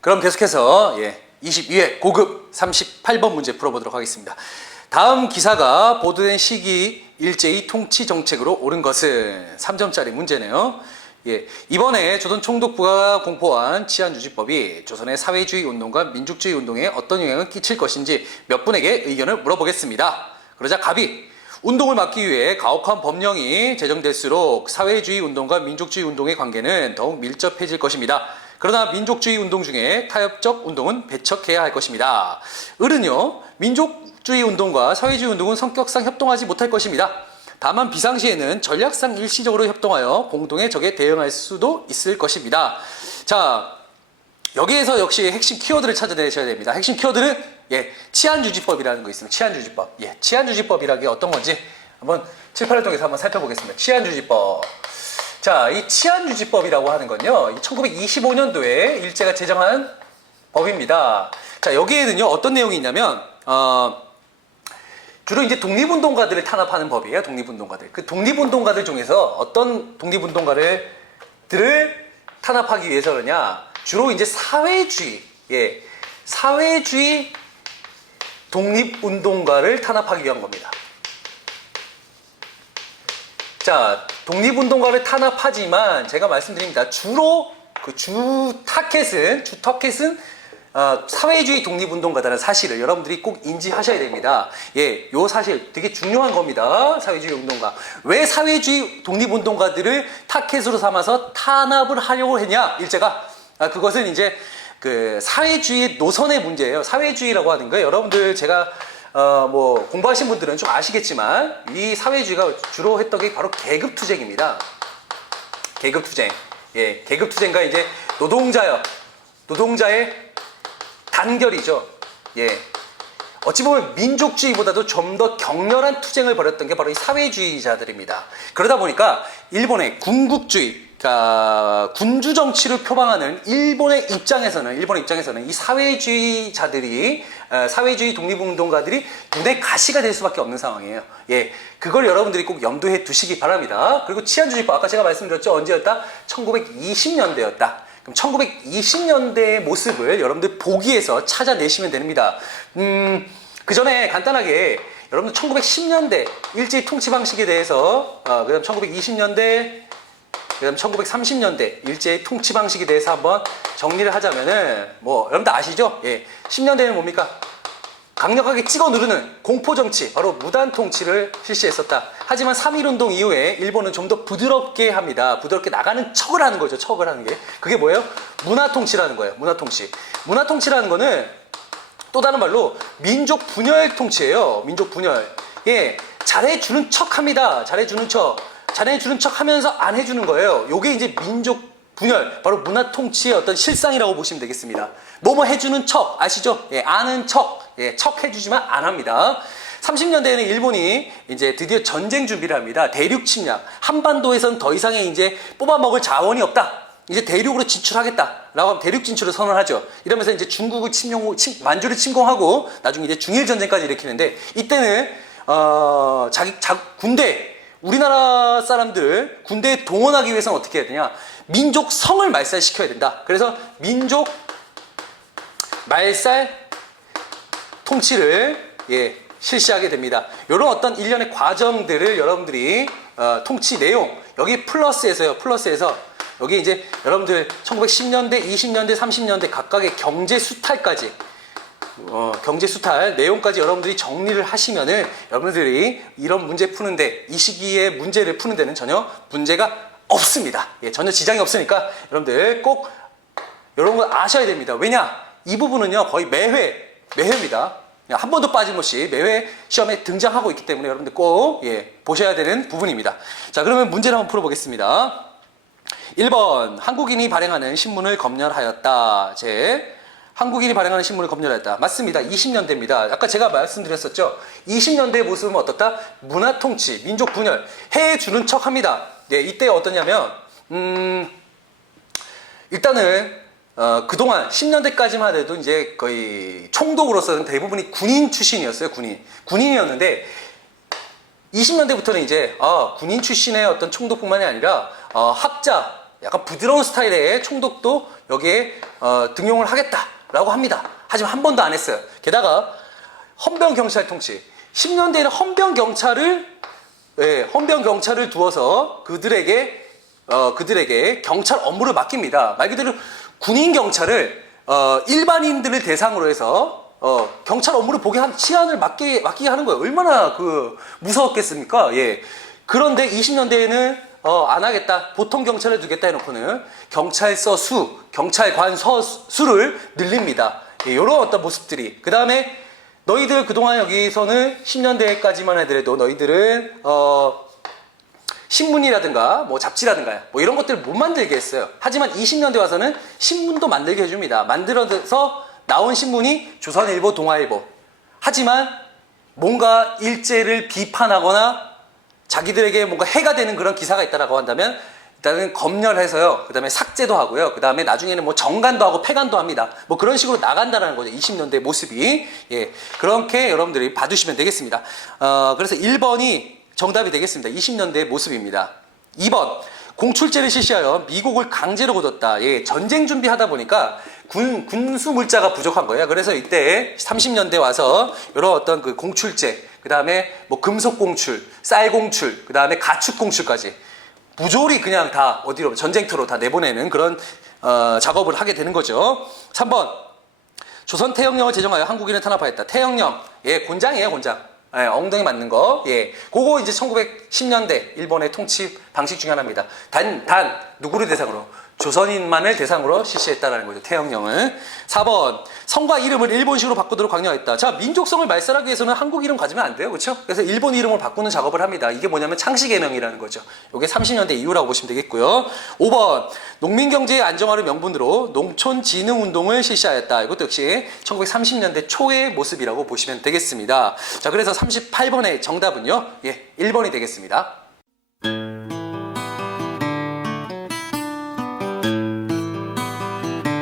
그럼 계속해서 22회 고급 38번 문제 풀어보도록 하겠습니다. 다음 기사가 보도된 시기 일제히 통치 정책으로 옳은 것은 3점짜리 문제네요. 이번에 조선 총독부가 공포한 치안유지법이 조선의 사회주의 운동과 민족주의 운동에 어떤 영향을 끼칠 것인지 몇 분에게 의견을 물어보겠습니다. 그러자 갑이 운동을 막기 위해 가혹한 법령이 제정될수록 사회주의 운동과 민족주의 운동의 관계는 더욱 밀접해질 것입니다. 그러나 민족주의 운동 중에 타협적 운동은 배척해야 할 것입니다. 을은요, 민족주의 운동과 사회주의 운동은 성격상 협동하지 못할 것입니다. 다만 비상시에는 전략상 일시적으로 협동하여 공동의 적에 대응할 수도 있을 것입니다. 자, 여기에서 역시 핵심 키워드를 찾아내셔야 됩니다. 핵심 키워드는 치안유지법이라는 거 있습니다. 치안유지법. 치안유지법이라는 게 어떤 건지 한번 칠판을 통해서 한번 살펴보겠습니다. 치안유지법. 자, 이 치안유지법이라고 하는 건요, 1925년도에 일제가 제정한 법입니다. 자, 여기에는요, 어떤 내용이 있냐면, 주로 이제 독립운동가들을 탄압하는 법이에요. 독립운동가들. 그 독립운동가들 중에서 어떤 독립운동가들을 탄압하기 위해서 그러냐? 주로 이제 사회주의 독립운동가를 탄압하기 위한 겁니다. 자, 독립운동가를 탄압하지만 제가 말씀드립니다. 주로 그 주 타켓은 사회주의 독립운동가다라는 사실을 여러분들이 꼭 인지하셔야 됩니다. 요 사실 되게 중요한 겁니다. 사회주의 운동가. 왜 사회주의 독립운동가들을 타켓으로 삼아서 탄압을 하려고 했냐? 일제가. 그것은 이제 그 사회주의 노선의 문제예요. 사회주의라고 하는 거예요. 여러분들 제가 뭐 공부하신 분들은 좀 아시겠지만 이 사회주의가 주로 했던 게 바로 계급투쟁입니다. 계급투쟁. 계급투쟁과 이제 노동자의 단결이죠. 어찌 보면 민족주의보다도 좀 더 격렬한 투쟁을 벌였던 게 바로 이 사회주의자들입니다. 그러다 보니까 일본의 군국주의, 그러니까 군주 정치를 표방하는 일본의 입장에서는 이 사회주의자들이, 사회주의 독립운동가들이 눈에 가시가 될 수밖에 없는 상황이에요. 그걸 여러분들이 꼭 염두에 두시기 바랍니다. 그리고 치안주지법, 아까 제가 말씀드렸죠. 언제였다? 1920년대였다. 그럼 1920년대의 모습을 여러분들 보기에서 찾아내시면 됩니다. 그 전에 간단하게 여러분들 1910년대 일제히 통치 방식에 대해서, 그 다음 1920년대, 그 다음 1930년대 일제히 통치 방식에 대해서 한번 정리를 하자면은, 뭐, 여러분들 아시죠? 10년대는 뭡니까? 강력하게 찍어 누르는 공포정치, 바로 무단 통치를 실시했었다. 하지만 3.1운동 이후에 일본은 좀 더 부드럽게 합니다. 부드럽게 나가는 척을 하는 거죠. 척을 하는 게. 그게 뭐예요? 문화통치라는 거예요. 문화통치. 문화통치라는 거는 또 다른 말로 민족 분열 통치예요. 민족 분열. 잘해주는 척 합니다. 잘해주는 척 하면서 안 해주는 거예요. 요게 이제 민족 분열, 바로 문화통치의 어떤 실상이라고 보시면 되겠습니다. 뭐뭐 해주는 척, 아시죠? 아는 척, 척 해주지만 안 합니다. 30년대에는 일본이 이제 드디어 전쟁 준비를 합니다. 대륙 침략. 한반도에선 더 이상의 이제 뽑아먹을 자원이 없다. 이제 대륙으로 진출하겠다. 라고 하면 대륙 진출을 선언하죠. 이러면서 이제 중국을 만주를 침공하고 나중에 이제 중일 전쟁까지 일으키는데, 이때는, 군대, 우리나라 사람들 군대에 동원하기 위해서는 어떻게 해야 되냐? 민족 성을 말살시켜야 된다. 그래서 민족 말살 통치를 실시하게 됩니다. 이런 어떤 일련의 과정들을 여러분들이 통치 내용, 여기 플러스에서 여기 이제 여러분들 1910년대, 20년대, 30년대 각각의 경제 수탈까지, 경제 수탈 내용까지 여러분들이 정리를 하시면은 여러분들이 이런 문제 푸는데, 이 시기에 문제를 푸는 데는 전혀 문제가 없습니다. 전혀 지장이 없으니까 여러분들 꼭 이런 거 아셔야 됩니다. 왜냐? 이 부분은요, 거의 매회입니다. 한 번도 빠짐없이 매회 시험에 등장하고 있기 때문에 여러분들 꼭 보셔야 되는 부분입니다. 자, 그러면 문제를 한번 풀어보겠습니다. 1번, 한국인이 발행하는 신문을 검열하였다. 한국인이 발행하는 신문을 검열하였다. 맞습니다. 20년대입니다. 아까 제가 말씀드렸었죠. 20년대의 모습은 어떻다? 문화통치, 민족분열, 해주는 척 합니다. 이때 어떠냐면, 일단은, 그동안 10년대까지만 해도 이제 거의 총독으로서는 대부분이 군인 출신이었어요. 군인이었는데, 20년대부터는 이제, 군인 출신의 어떤 총독뿐만이 아니라, 학자, 약간 부드러운 스타일의 총독도 여기에 등용을 하겠다라고 합니다. 하지만 한 번도 안 했어요. 게다가 헌병경찰 통치 10년대에는 헌병경찰을 두어서 그들에게 경찰 업무를 맡깁니다. 말 그대로 군인 경찰을 일반인들을 대상으로 해서 경찰 업무를 보게 한 치안을 맡기게 하는 거예요. 얼마나 무서웠겠습니까? 예. 그런데 20년대에는 안 하겠다. 보통 경찰을 두겠다 해놓고는 경찰서 수, 경찰관 수를 늘립니다. 예, 이런 어떤 모습들이. 그 다음에 너희들 그동안 여기서는 10년대까지만 하더라도 너희들은 신문이라든가 뭐 잡지라든가 뭐 이런 것들을 못 만들게 했어요. 하지만 20년대 와서는 신문도 만들게 해줍니다. 만들어서 나온 신문이 조선일보, 동아일보. 하지만 뭔가 일제를 비판하거나 자기들에게 뭔가 해가 되는 그런 기사가 있다라고 한다면 일단은 검열해서요. 그 다음에 삭제도 하고요. 그 다음에 나중에는 뭐 정간도 하고 폐간도 합니다. 뭐 그런 식으로 나간다는 거죠. 20년대 모습이. 예. 그렇게 여러분들이 봐두시면 되겠습니다. 그래서 1번이 정답이 되겠습니다. 20년대의 모습입니다. 2번. 공출제를 실시하여 미국을 강제로 거뒀다. 예. 전쟁 준비하다 보니까 군수 물자가 부족한 거예요. 그래서 이때 30년대 와서 이런 어떤 그 공출제, 그 다음에 뭐 금속 공출, 쌀 공출, 그 다음에 가축 공출까지 부조리 그냥 다 어디로 전쟁터로 다 내보내는 그런 작업을 하게 되는 거죠. 3번. 조선 태영령을 제정하여 한국인을 탄압하였다. 태영령. 예, 곤장이에요, 곤장. 예, 엉덩이 맞는 거. 예. 그거 이제 1910년대 일본의 통치 방식 중에 하나입니다. 단 누구를 대상으로? 조선인만을 대상으로 실시했다는 거죠. 태영령을. 4번. 성과 이름을 일본식으로 바꾸도록 강요했다. 자, 민족성을 말살하기 위해서는 한국 이름 가지면 안 돼요. 그렇죠? 그래서 일본 이름을 바꾸는 작업을 합니다. 이게 뭐냐면 창씨개명이라는 거죠. 이게 30년대 이후라고 보시면 되겠고요. 5번. 농민경제의 안정화를 명분으로 농촌진흥운동을 실시하였다. 이것도 역시 1930년대 초의 모습이라고 보시면 되겠습니다. 자, 그래서 38번의 정답은요. 예, 1번이 되겠습니다.